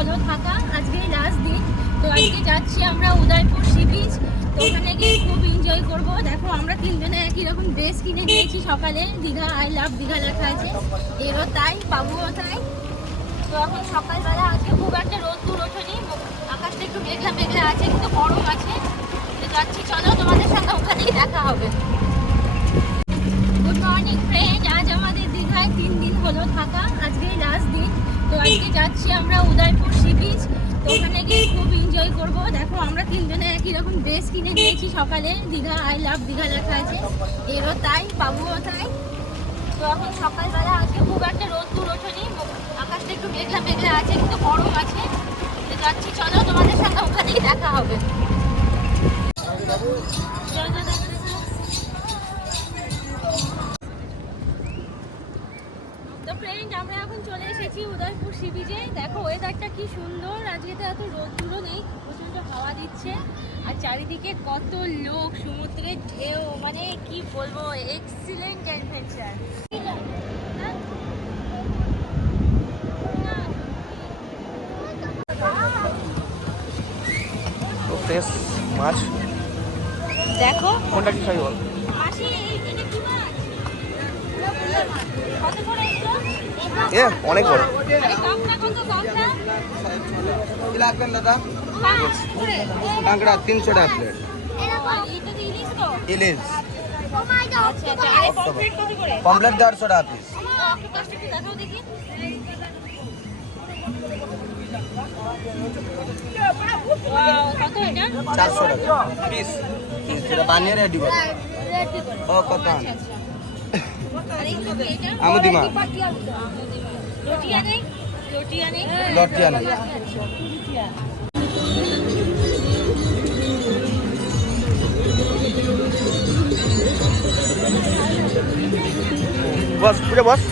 হলো থাকা, আজকে লাস্ট দিন। তো আজকে যাচ্ছি আমরা উদয়পুর সি বিচ। তো ওখানে গিয়ে খুব এনজয় করব। দেখো আমরা তিনজনে একই রকম ড্রেস কিনে নিয়েছি সকালে, দীঘা আই লাভ দীঘা লেখা আছে, এরও তাই, বাবুও তাই। তো এখন সকালবেলা আজকে খুব একটা রোদ্দুর ওঠেনি, আকাশটা একটু মেঘলা মেঘলা আছে, কিন্তু গরম আছে। তো যাচ্ছি, চলো তোমাদের সঙ্গে ওখানেই দেখা হবে। গুড মর্নিং ফ্রেন্ড, আজ আমাদের দীঘায় 3 দিন হলো থাকা, আজকে লাস্ট দিন। তো আজকে যাচ্ছি আমরা উদয়পুর সি বিচ। তো ওখানে গিয়ে খুব এনজয় করব। দেখো আমরা তিনজনে একই রকম ড্রেস কিনে নিয়েছি সকালে, দীঘা আই লাভ দীঘা লেখা আছে, এরও তাই, বাবুও তাই। তো এখন সকালবেলা আজকে খুব একটা রোদ্দুর ওঠেনি, আকাশটা একটু মেঘলা মেঘলা আছে, কিন্তু গরম আছে। তো যাচ্ছি, চলো তোমাদের সঙ্গে ওখানেই দেখা হবে। তো ফ্রেন্ড, আমরা এখন চলে এসেছি উদয়পুর সি বিচে। দেখো ওয়েদারটা কি সুন্দর, আজকে তো এত রোদ্দুরও নেই, প্রচণ্ড হাওয়া দিচ্ছে। আর চারিদিকে কত লোক, সমুদ্রের ঢেউ, মানে কি বলবো, এক্সিলেন্ট অ্যাডভেঞ্চার। তো ফ্রেশ মাছ দেখো কোনটা কি খাই বল? মাসি, এটা কি মাছ? কত করে এগুলো? এ অনেক বড়। আরে কাঁকড়া কত, কাঁকড়া? দাদা কাঁকড়া 300 টাকা প্লেট। আর এটা তো ইলিশ তো? ইলিশ আচ্ছা আচ্ছা, আরে পমফ্রেট কত করে? পমপ্লেট 150 টাকা পিস। অক্টোপাসটা একটু দেখাও দেখি। ওয়াও, কত এটা? 400 টাকা পিস এটা বানিয়ে রেডি করে রেডি করে। ও কত আচ্ছা আচ্ছা। আর এইগুলো কি এটা? আমুদিমা রটিয়া নেই? রটিয়া নেই? লটিয়া নেই। বস পুরো বস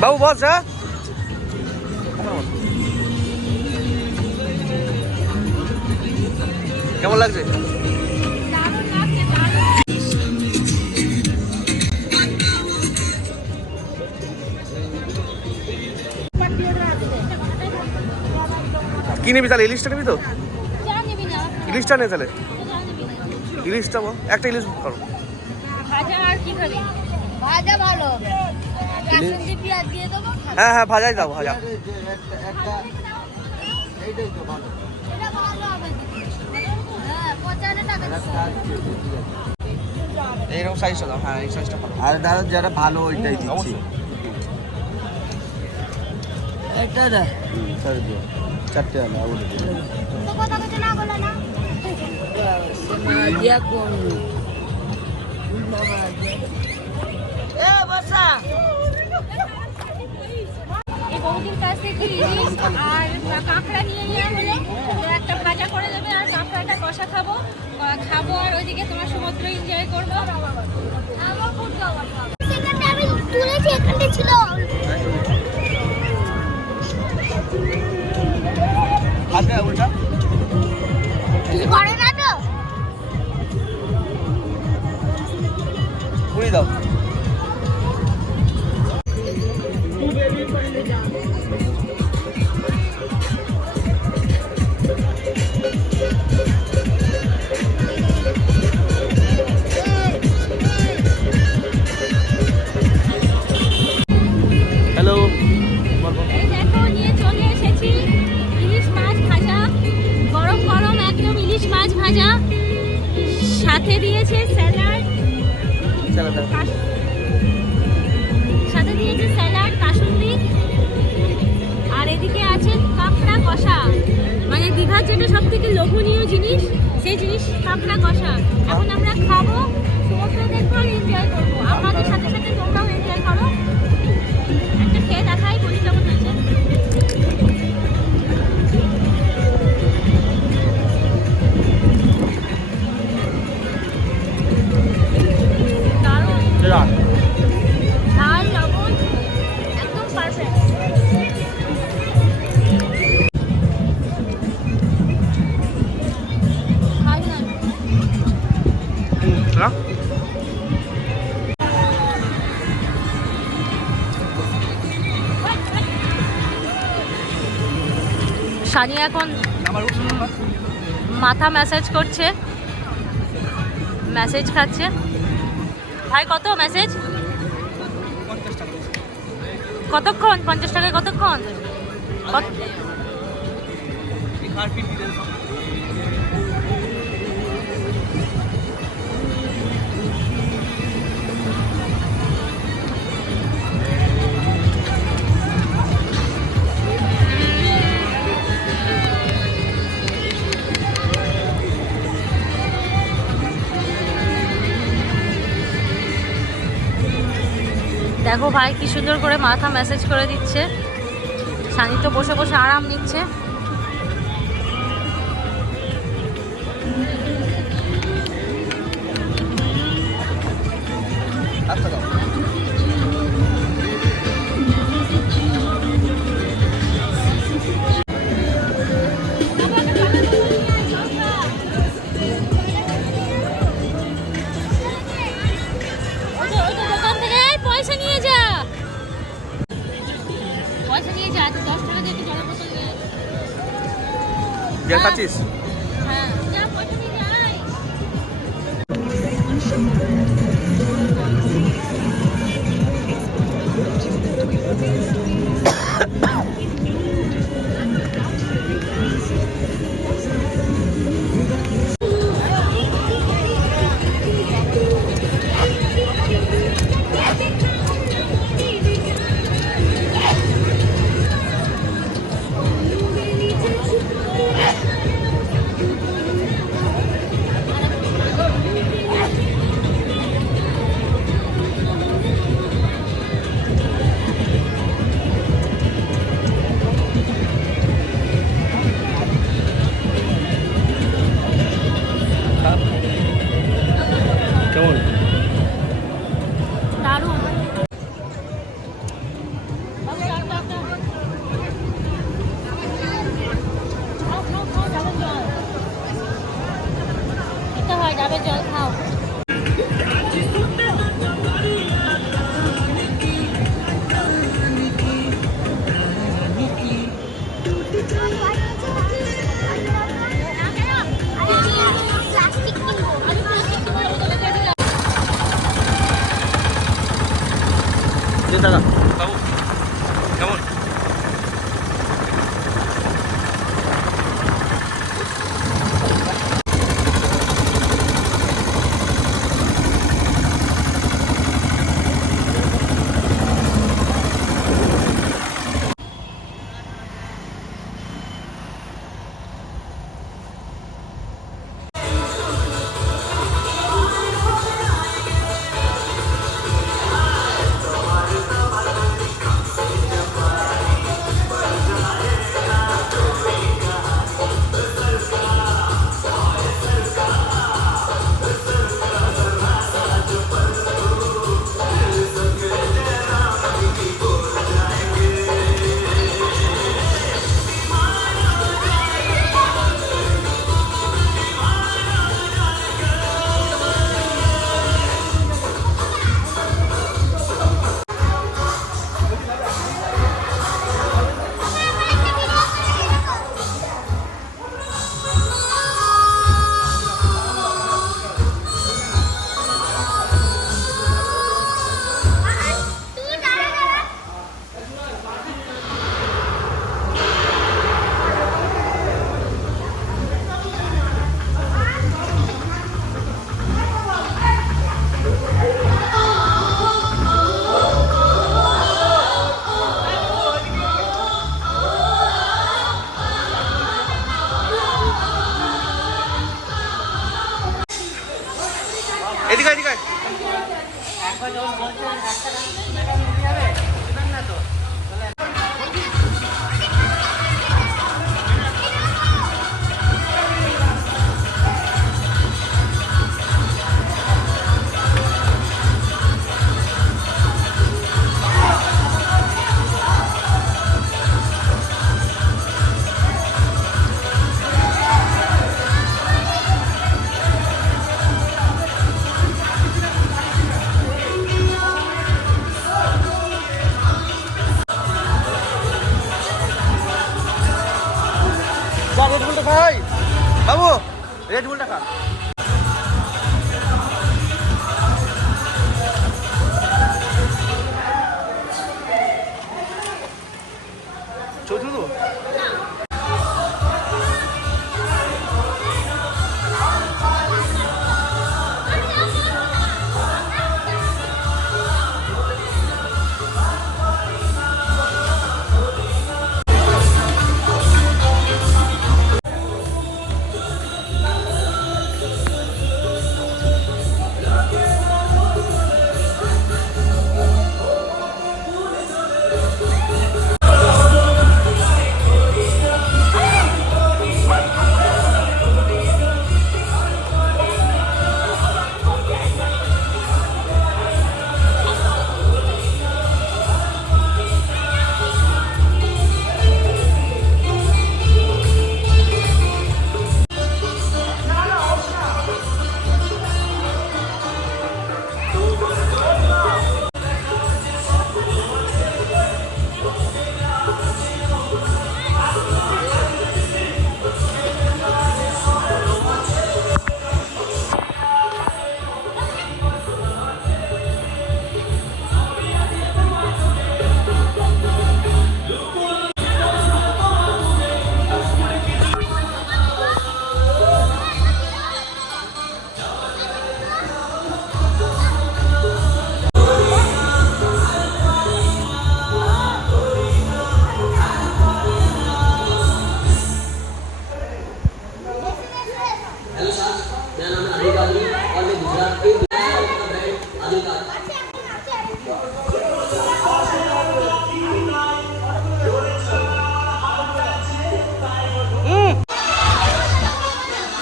বাবু বস। হ্যাঁ কেমন লাগছে? দারুণ লাগছে, দারুণ। কি নিবি তাহলে? ইলিশটা নিবি তো? যা নিবি না। ইলিশটা নে তাহলে। যা নিবি না। ইলিশটা বল, একটা ইলিশ করো। ভাজা আর কি খাবি? ভাজা ভালো হবে। বেসন দিয়ে পেঁয়াজ দিয়ে দেবো। হ্যাঁ হ্যাঁ ভাজাই দাও, ভাজা। একটা এইটাই তো ভালো। এটা ভালো হবে। হ্যাঁ, 55 টাকা দিচ্ছি। এইরকম সাইজটা দাও। হ্যাঁ এই সাইজটা ভালো। আর দাদা যারা ভালো ওইটাই দিচ্ছি। অবশ্যই। একটা দা স্যার দিও 4টে আলা ওটা দিও। তো কথা কথা না বলে না। দিয়া কোন এ বসা এই বৌদির কাছ থেকে ইলিশ আর কাঁকড়া নিয়ে নেওয়া হলো। তো একটা ভাজা করে দেবে আর কাঁকড়াটা কষা খাবো খাবো, আর ওইদিকে তোমার সমুদ্র এনজয় করবো। আমার খুব খাবার খাবো। সেখানটা আমি তুলেছি, এখানটা ছিল। হাতে উল্টা কিছু করে না তো? পুরি দাও। হ্যালো এই দেখো নিয়ে চলে এসেছি ইলিশ মাছ ভাজা, গরম গরম একদম ইলিশ মাছ ভাজা, সাথে দিয়েছে স্যালাড, সাথে দিয়েছে স্যালাড, কাসুন্দি, আর এদিকে আছে কাঁকড়া কষা। মানে দীঘার যেটা সব থেকে লোভনীয় জিনিস, সেই জিনিস কাঁকড়া কষা। এখন আমরা খাবো, সমুদ্র দেখবো আর এনজয় করবো। আমাদের সাথে সাথে তোমরাও এনজয় করো। একটা খেয়ে দেখাই, বলি কেমন হয়েছে। দারুণ, লাল লবণ একদম পারফেক্ট। খাই না। সানিয়া এখন আমার উঠুন নাম্বার মাথা ম্যাসাজ করছে, ম্যাসেজ খাচ্ছে। ভাই কত ম্যাসেজ? 50 টাকা কতক্ষণ? 50 টাকায় কতক্ষণ? আর পিন দিতে দেখো ভাই কি সুন্দর করে মাথা ম্যাসেজ করে দিচ্ছে। সানি তো বসে বসে আরাম নিচ্ছে। আচ্ছা দাও দোকান থেকে পয়সা নিয়ে যা, পয়সা নিয়ে যা। 10 টাকা দিয়ে একটু জলের বোতল নিয়ে আয়। বিয়ার খাচ্ছিস হ্যাঁ যা, পয়সা নিয়ে যা। কেমন দারুণ। বাবু, ডাব, ডাব, ডাব। খাও, খাও, খাও, ডাবের জল। খেতে হয়, ডাবের জল খাও। প্লাস্টিক কিনবো। আমি প্লাস্টিক তোমার বোতলে দিয়ে দিলাম। যে টাকা বাবু কেমন এদিকে এদিকে বাবু রেড বুলটা খা। চতুর্থ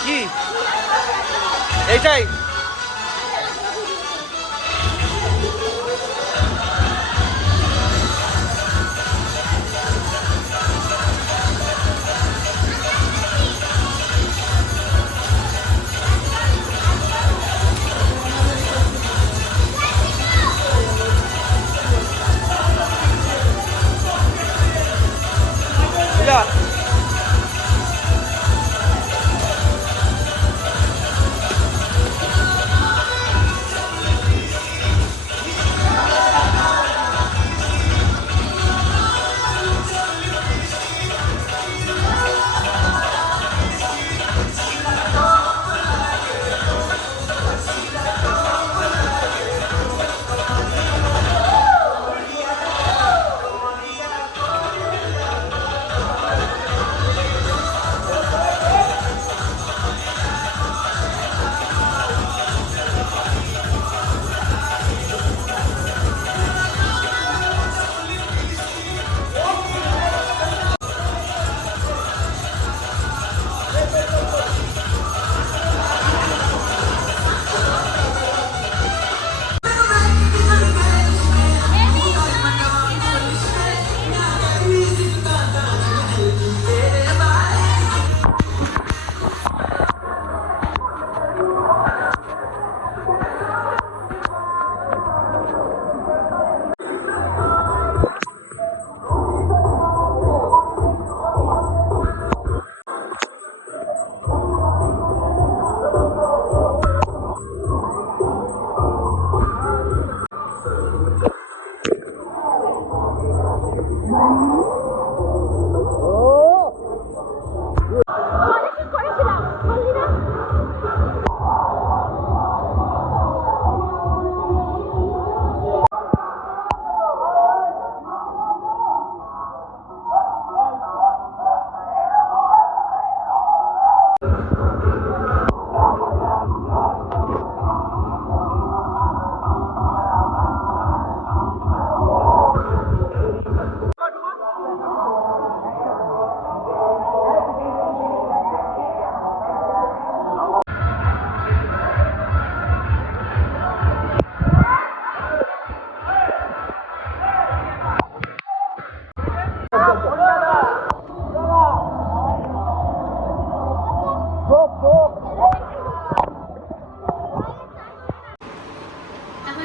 কি এইটাই বুঝলা?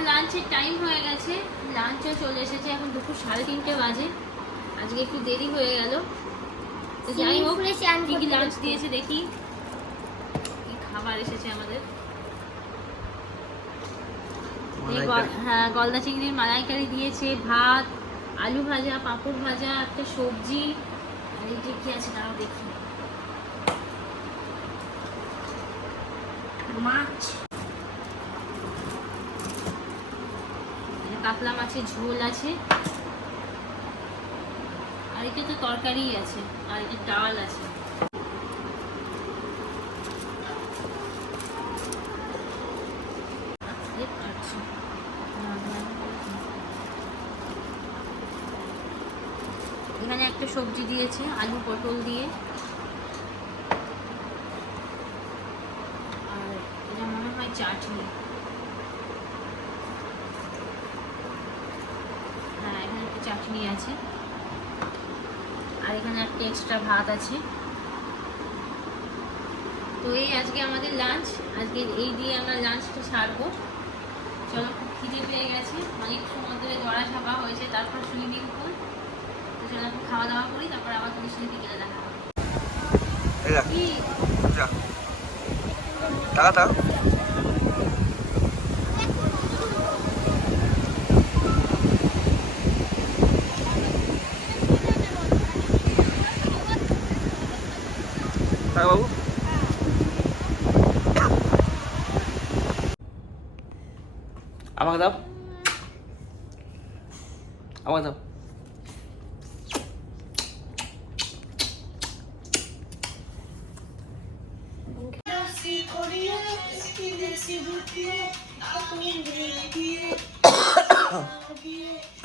লাঞ্চের টাইম হয়ে গেছে, লাঞ্চও চলে এসেছে, এখন দুপুর 3:30 বাজে। আজকে একটু দেরি হয়ে গেল, তো যাই হোক কি কি লাঞ্চ দিয়েছে দেখি। খাবার এসেছে আমাদের। এই মালাইকারি। হ্যাঁ, গলদা চিংড়ির মালাইকারি দিয়েছে, ভাত, আলু ভাজা, পাঁপড় ভাজা, একটা সবজি, আর এই যে কি আছে তাও দেখি, মাছ, কাতলা মাছের ঝোল আছে, আর এটা তো তরকারি আছে, আর এটা ডাল আছে। আচ্ছা, এখানে একটা সবজি দিয়েছে আলু পটল দিয়ে, আর এটা মনে হয় চাটনি। হ্যাঁ, এখানে একটা চাটনি আছে, আর এখানে একটা এক্সট্রা ভাত আছে। তো এই আজকে আমাদের লাঞ্চ, আজকে এই দিয়ে আমরা লাঞ্চটা সারবো। চলো, খুব খিদে পেয়ে গেছে, অনেক সময় ধরে জড়া ছাপা হয়েছে, তারপর সুইমিং পুল। তো চলো এখন খাওয়া দাওয়া করি, তারপর আবার তোমার সাথে বিকেলে দেখা হবে। এই দেখ, কি যা। টাকা দাও। টাকা বাবু। আমাকে দাও, আমাকে দাও।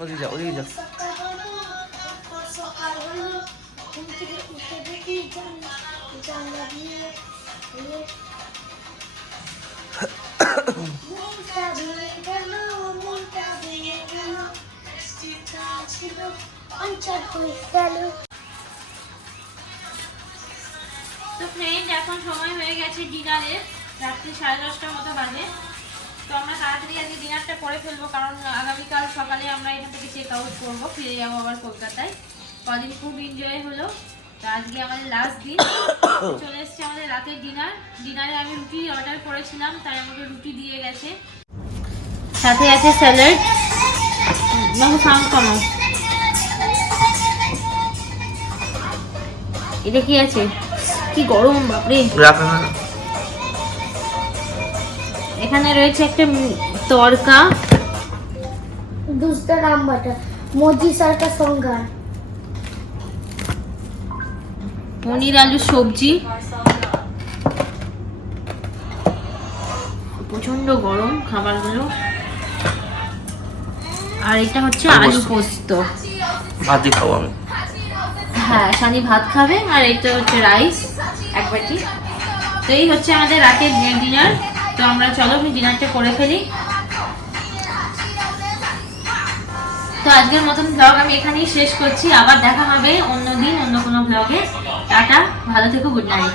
ওদিকে যাও, ওদিকে যাও। তো ফ্রেন্ড, এখন সময় হয়ে গেছে ডিনারের, রাত্রি 10:30টার মতো বাজে। তো আমরা তাড়াতাড়ি আজকে ডিনারটা করে ফেলবো, কারণ আগামীকাল সকালে আমরা এখান থেকে চেক আউট করবো, ফিরে যাবো আবার কলকাতায়। কদিন খুব এনজয় হলো, তো আজকে আমাদের লাস্ট দিন। চলে এসছে আমাদের রাতের ডিনার। ডিনারে আমি রুটি অর্ডার করেছিলাম, তাই আমাকে রুটি দিয়ে গেছে, সাথে আছে স্যালাড। আমাকে সাউন্ড কমাও। এটা কি আছে? কি গরম, বাপরে। এখানে রয়েছে একটা তড়কা, दूसरा नाम बता मोदी सर का संगार পনির আলু সবজি। প্রচন্ড গরম খাবারগুলো। আর এটা হচ্ছে আলু পোস্ত। ভাত দিয়ে খাবো আমি। হ্যাঁ, সানি ভাত খাবে, আর এটা হচ্ছে রাইস এক বাটি। তো এই হচ্ছে আমাদের রাতের ডিনার। তো আমরা চলো ডিনারটা করে ফেলি। তো আজকের মতন ব্লগ আমি এখানেই শেষ করছি, আবার দেখা হবে অন্য দিন অন্য কোনো ব্লগে। টাটা, ভালো থেকো, গুড নাইট।